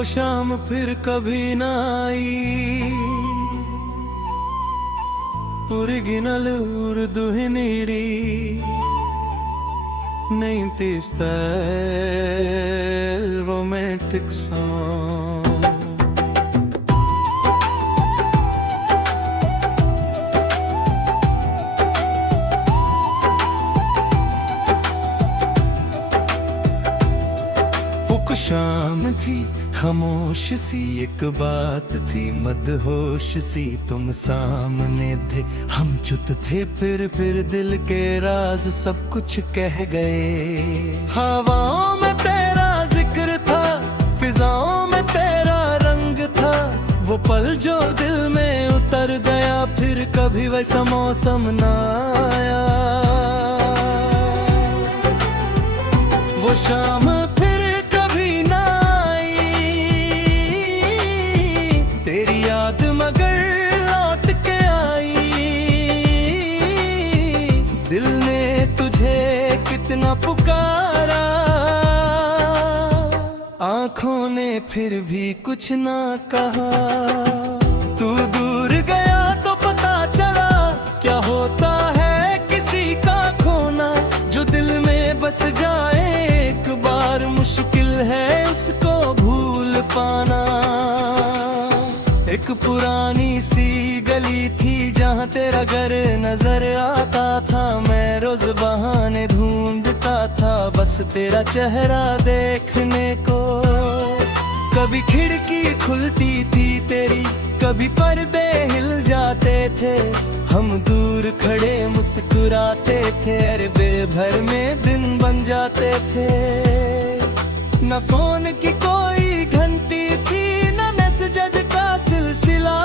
वो शाम फिर कभी ना आई। ओरिजिनल उर्दू हिंदी नहीं थी स्टाइल रोमांटिक सॉन्ग। शाम थी खामोश सी एक बात थी मदहोश सी, तुम सामने थे हम चुप थे, फिर दिल के राज सब कुछ कह गए। हवाओं में तेरा जिक्र था, फिजाओं में तेरा रंग था, वो पल जो दिल में उतर गया फिर कभी वैसा मौसम ना आया। वो शाम कितना पुकारा, आंखों ने फिर भी कुछ ना कहा। तू दूर गया तो पता चला क्या होता है किसी का खोना, जो दिल में बस जाए एक बार मुश्किल है उसको भूल पाना। एक पुरानी सी गली थी जहाँ तेरा घर नजर आता था, मैं रोज बहाने ढूंढता था बस तेरा चेहरा देखने को। कभी खिड़की खुलती थी तेरी, कभी पर्दे हिल जाते थे, हम दूर खड़े मुस्कुराते थे, अरे बेभर में दिन बन जाते थे। न फोन की कोई घंटी थी, न मैसेज का सिलसिला,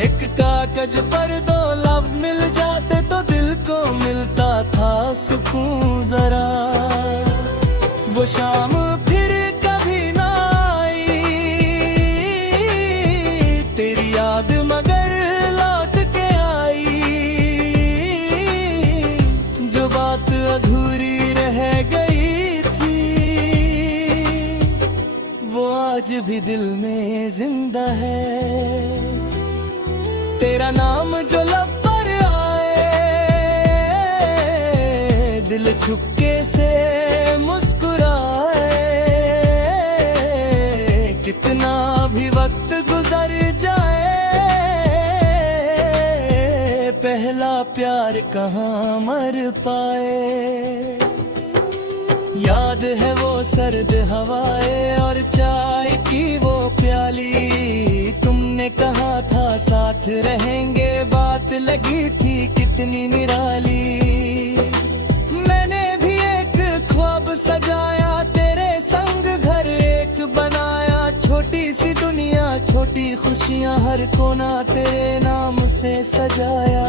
एक कागज पर 2 लफ्ज मिल जाते तो दिल को मिलता था सुकून जरा। वो शाम फिर कभी ना आई, तेरी याद मगर लौट के आई, जो बात अधूरी रह गई थी वो आज भी दिल में जिंदा है। तेरा नाम जो लब पर आए, दिल छुपके से मुस्कुराए, कितना भी वक्त गुजर जाए, पहला प्यार कहाँ मर पाए। याद है वो सर्द हवाएं और चाय की वो प्याली, तुमने कहा था साथ रहेंगे, बात लगी थी कितनी निराली। मैंने भी एक ख्वाब सजाया, तेरे संग घर एक बनाया, छोटी सी दुनिया छोटी खुशियां हर कोना तेरे नाम से सजाया।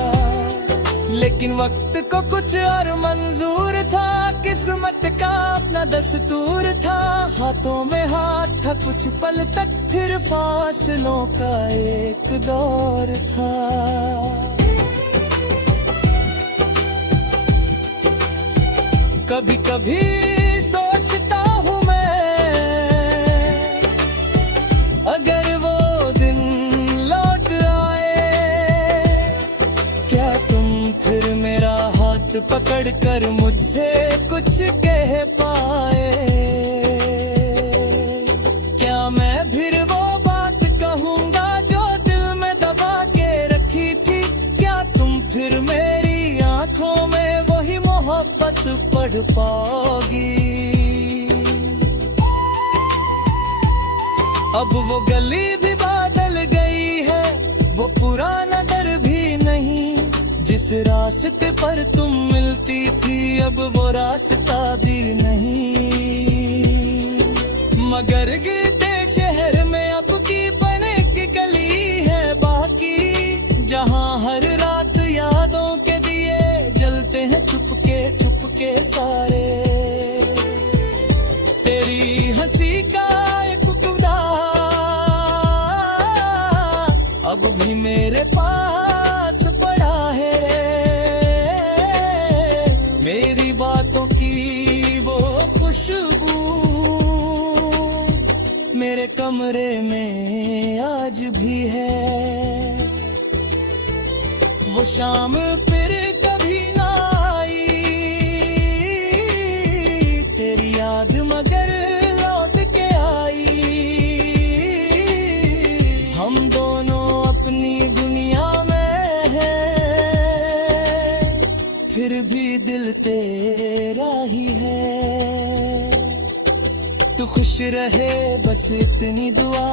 लेकिन वक्त को कुछ और मंजूर था, किस्मत का अपना दस्तूर था, हाथों में हाथ था कुछ पल तक, फिर फासलों का एक दौर था। कभी कभी सोचता हूँ मैं, अगर वो दिन लौट आए, क्या तुम फिर मेरा हाथ पकड़ कर मुझसे कुछ कह पाए? क्या मैं फिर वो बात कहूँगा जो दिल में दबा के रखी थी? क्या तुम फिर मेरी आंखों में वही मोहब्बत पढ़ पाओगी? अब वो गली भी बदल गई है, वो पुराना दर भी नहीं, जिस रास्ते पर तुम मिलती थी अब वो रास्ता भी नहीं। मगर गिरते शहर में अब की बने की गली है बाकी, जहाँ हर रात यादों के दिए जलते हैं चुपके सारे। तेरी हंसी का एक गुदा अब भी मेरे पास पड़ा है, मेरी बातों की वो खुशबू मेरे कमरे में आज भी है। वो शाम फिर कभी ना आई, तेरी याद मगर लौट के आई। हम दोनों अपनी दुनिया में हैं, फिर भी दिल तेरा ही है। तू खुश रहे बस इतनी दुआ,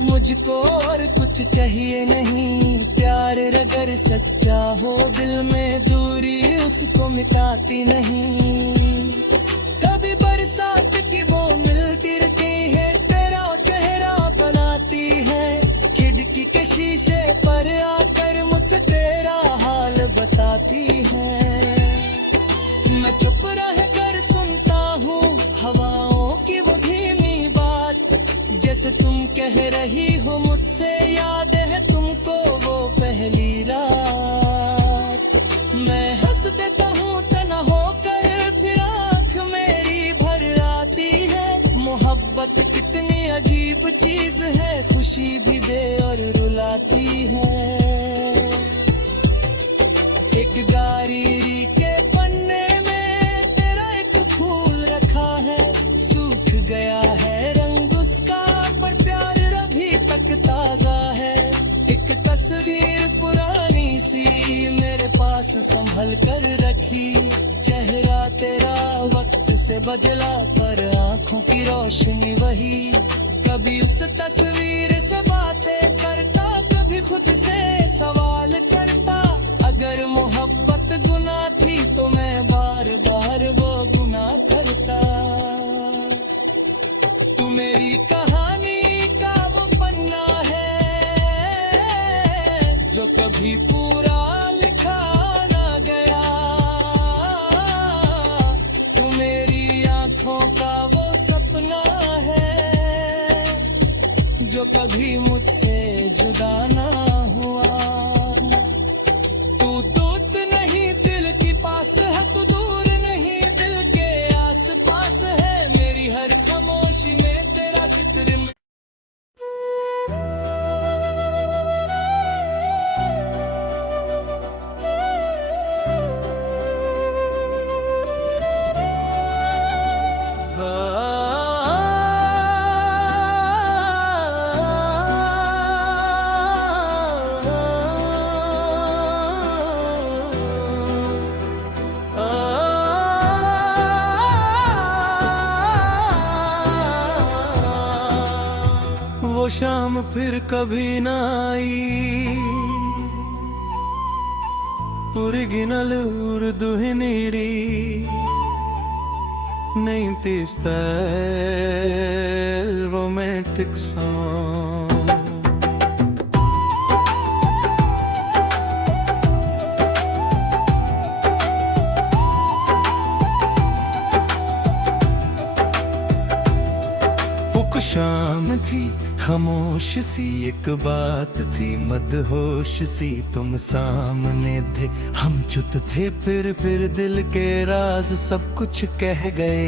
मुझको और कुछ चाहिए नहीं। प्यार अगर सच्चा हो दिल में, दूरी उसको मिटाती नहीं। कभी बरसात की वो मिलती रहती है, तेरा चेहरा बनाती है। खिड़की के शीशे पर आकर मुझसे तेरा हाल बताती है। मैं चुप रह कर सुनता हूँ हवाओं की वो धीमी बात, जैसे तुम कह रही हो मुझसे याद है तुमको वो पहली रात। मैं हंस देता हूँ तना होकर, फिर आँख मेरी भर आती है। मोहब्बत कितनी अजीब चीज है, खुशी भी दे और रुलाती है। एक गारी के पन्ने में तेरा एक फूल रखा है, सूख गया है रंग उसका पर प्यार अभी तक ताजा है। एक तस्वीर पुरानी सी मेरे पास संभल कर रखी, चेहरा तेरा वक्त से बदला पर आंखों की रोशनी वही। कभी उस तस्वीर से बातें करता, कभी खुद से सवाल करता। अगर मोहब्बत गुनाह थी तो मैं बार बार वो गुनाह करता। तू मेरी कहानी का वो पन्ना है जो कभी पूरा लिखा ना गया। तू मेरी आंखों का वो सपना है जो कभी मुझसे जुदा ना हुआ। तू दूत नहीं दिल की पास है, तू दूर नहीं दिल के आस पास है। मेरी हर खामोशी में तेरा जिक्र में वो शाम फिर कभी ना आई। ओरिजिनल उर्दू हिंदी नहीं थी स्टाइल रोमांटिक सॉन्ग। वो शाम थी खामोश सी, एक बात थी मदहोश सी। तुम सामने थे हम चुप थे, फिर दिल के राज सब कुछ कह गए।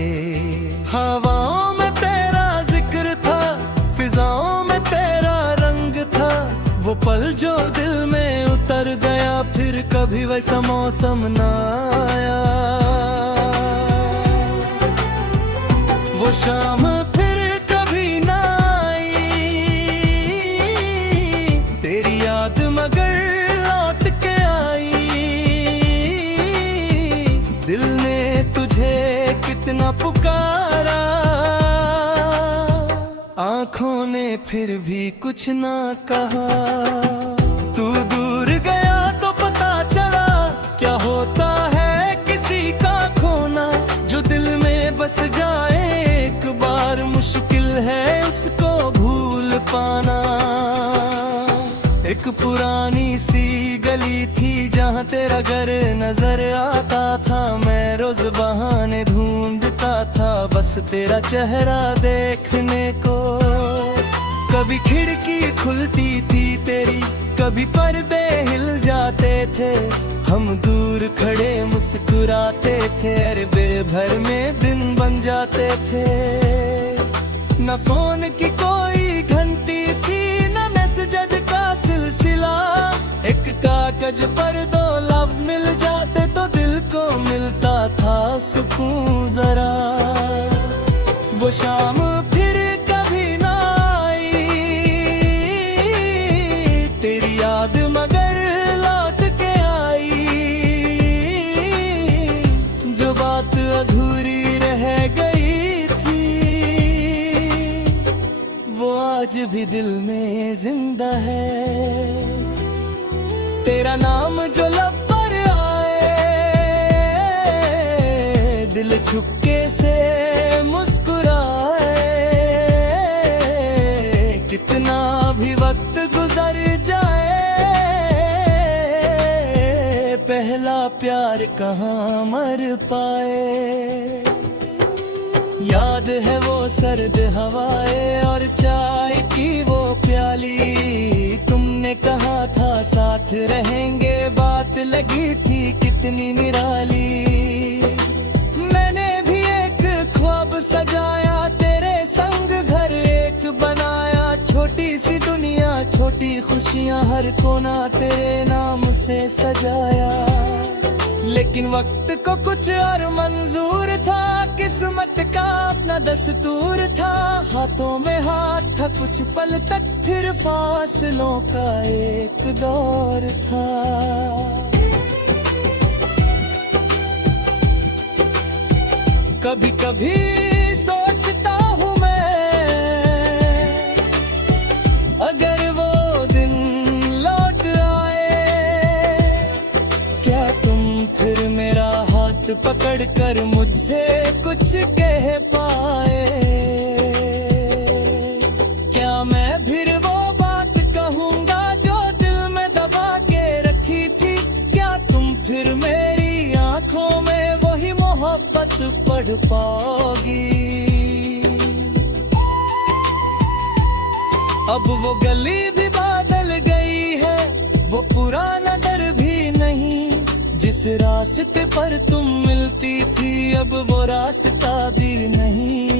हवाओं में तेरा जिक्र था, फिजाओं में तेरा रंग था। वो पल जो दिल में उतर गया, फिर कभी वैसा मौसम ना आया। वो शाम कितना पुकारा, आंखों ने फिर भी कुछ ना कहा। तू दूर गया तो पता चला क्या होता है किसी का खोना। जो दिल में बस जाए एक बार, मुश्किल है उसको भूल पाना। एक पुरानी सी गली थी जहाँ तेरा घर नजर आता था। मैं रोज बहाने ढूंढता था बस तेरा चेहरा देखने को। कभी खिड़की खुलती थी तेरी, कभी पर्दे हिल जाते थे। हम दूर खड़े मुस्कुराते थे, अरे बेभर में दिन बन जाते थे। न फोन की कोई पेज पर दो लफ्ज मिल जाते तो दिल को मिलता था सुकून जरा। वो शाम फिर कभी ना आई, तेरी याद मगर लौट के आई। जो बात अधूरी रह गई थी वो आज भी दिल में जिंदा है। तेरा नाम जो लब पर आए, दिल छुपके से मुस्कुराए। कितना भी वक्त गुजर जाए, पहला प्यार कहाँ मर पाए। याद है वो सर्द हवाएं और चाय की वो प्याली। तुमने कहा था साथ रहेंगे, बात लगी थी कितनी निराली। मैंने भी एक ख्वाब सजाया, तेरे संग घर एक बनाया। छोटी सी दुनिया छोटी खुशियां, हर कोना तेरे नाम से सजाया। लेकिन वक्त को कुछ और मंजूर था, किस्मत का अपना दस्तूर था। हाथों में हाथ था कुछ पल तक, फिर फासलों का एक दौर था। कभी कभी सोचता हूँ मैं, अगर वो दिन लौट आए, क्या तुम फिर मेरा हाथ पकड़ कर मुझसे कुछ कह पाए। क्या मैं फिर वो बात कहूँगा जो दिल में दबा के रखी थी। क्या तुम फिर मेरी आंखों में वही मोहब्बत पढ़ पाओगी। अब वो गली भी बदल गई है, वो पुराना दर भी नहीं। जिस रास्ते पर तुम मिलती थी, अब वो रास्ता भी नहीं।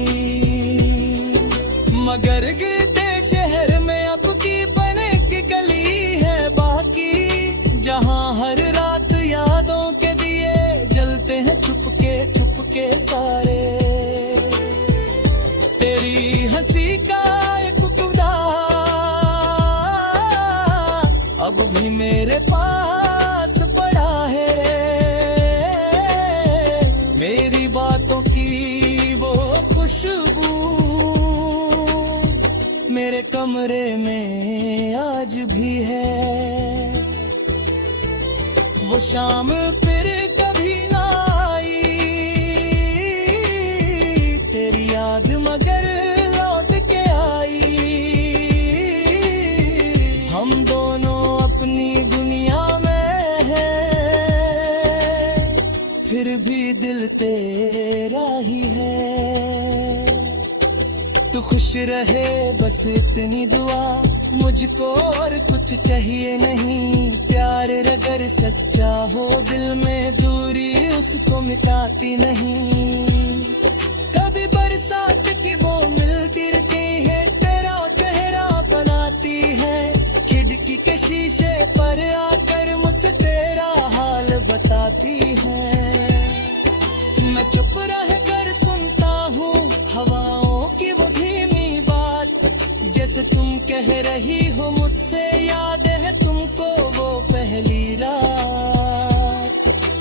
मगर गिरते शहर में अब की बने की गली है बाकी, जहाँ हर रात यादों के दिए जलते हैं चुपके सारे। तेरी हंसी का एक टुकड़ा अब भी मेरे पास पड़ा है। मेरी बातों की वो खुशबू मेरे कमरे में आज भी है। वो शाम फिर कभी ना आई, तेरी याद मगर लौट के आई। हम दोनों अपनी दुनिया में हैं, फिर भी दिल तेरा ही है। तू खुश रहे बस इतनी दुआ, मुझको और कुछ चाहिए नहीं। प्यार अगर सच्चा हो दिल में, दूरी उसको मिटाती नहीं। कभी बरसात की वो मिलती रहती है, तेरा चेहरा बनाती है। खिड़की के शीशे पर आकर मुझसे तेरा हाल बताती है। मैं चुप रह कर सुनता हूँ हवाओं की वो धीमी बात, जैसे तुम कह रही हो मुझसे याद है तुमको वो पहली रात।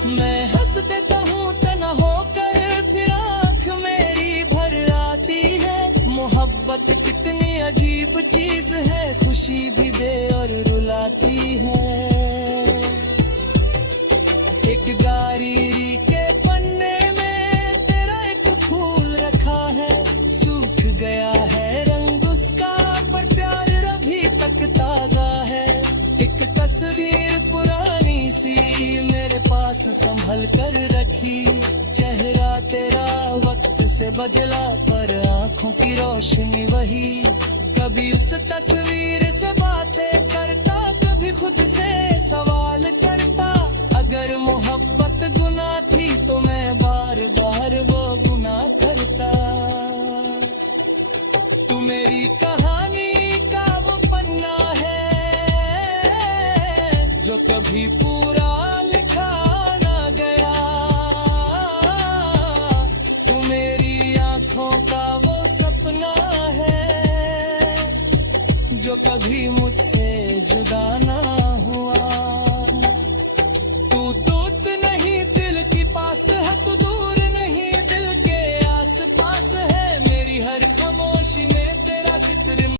मैं हंस देता हूँ तना होकर, फिर आँख मेरी भर आती है। मोहब्बत कितनी अजीब चीज है, खुशी भी दे और रुलाती है। एक गारी के पन्ने में तेरा एक फूल रखा है, सूख गया है रंग उसका पर प्यार अभी तक ताजा है। एक तस्वीर पुरानी सी मेरे पास संभल कर रखी, चेहरा तेरा वक्त से बदला पर आंखों की रोशनी वही। कभी उस तस्वीर से बातें करता, कभी खुद से सवाल करता। अगर मोहब्बत गुनाह थी तो मैं बार बार वो गुनाह करता। तू मेरी कहानी का वो पन्ना है जो कभी जो कभी मुझसे जुदा ना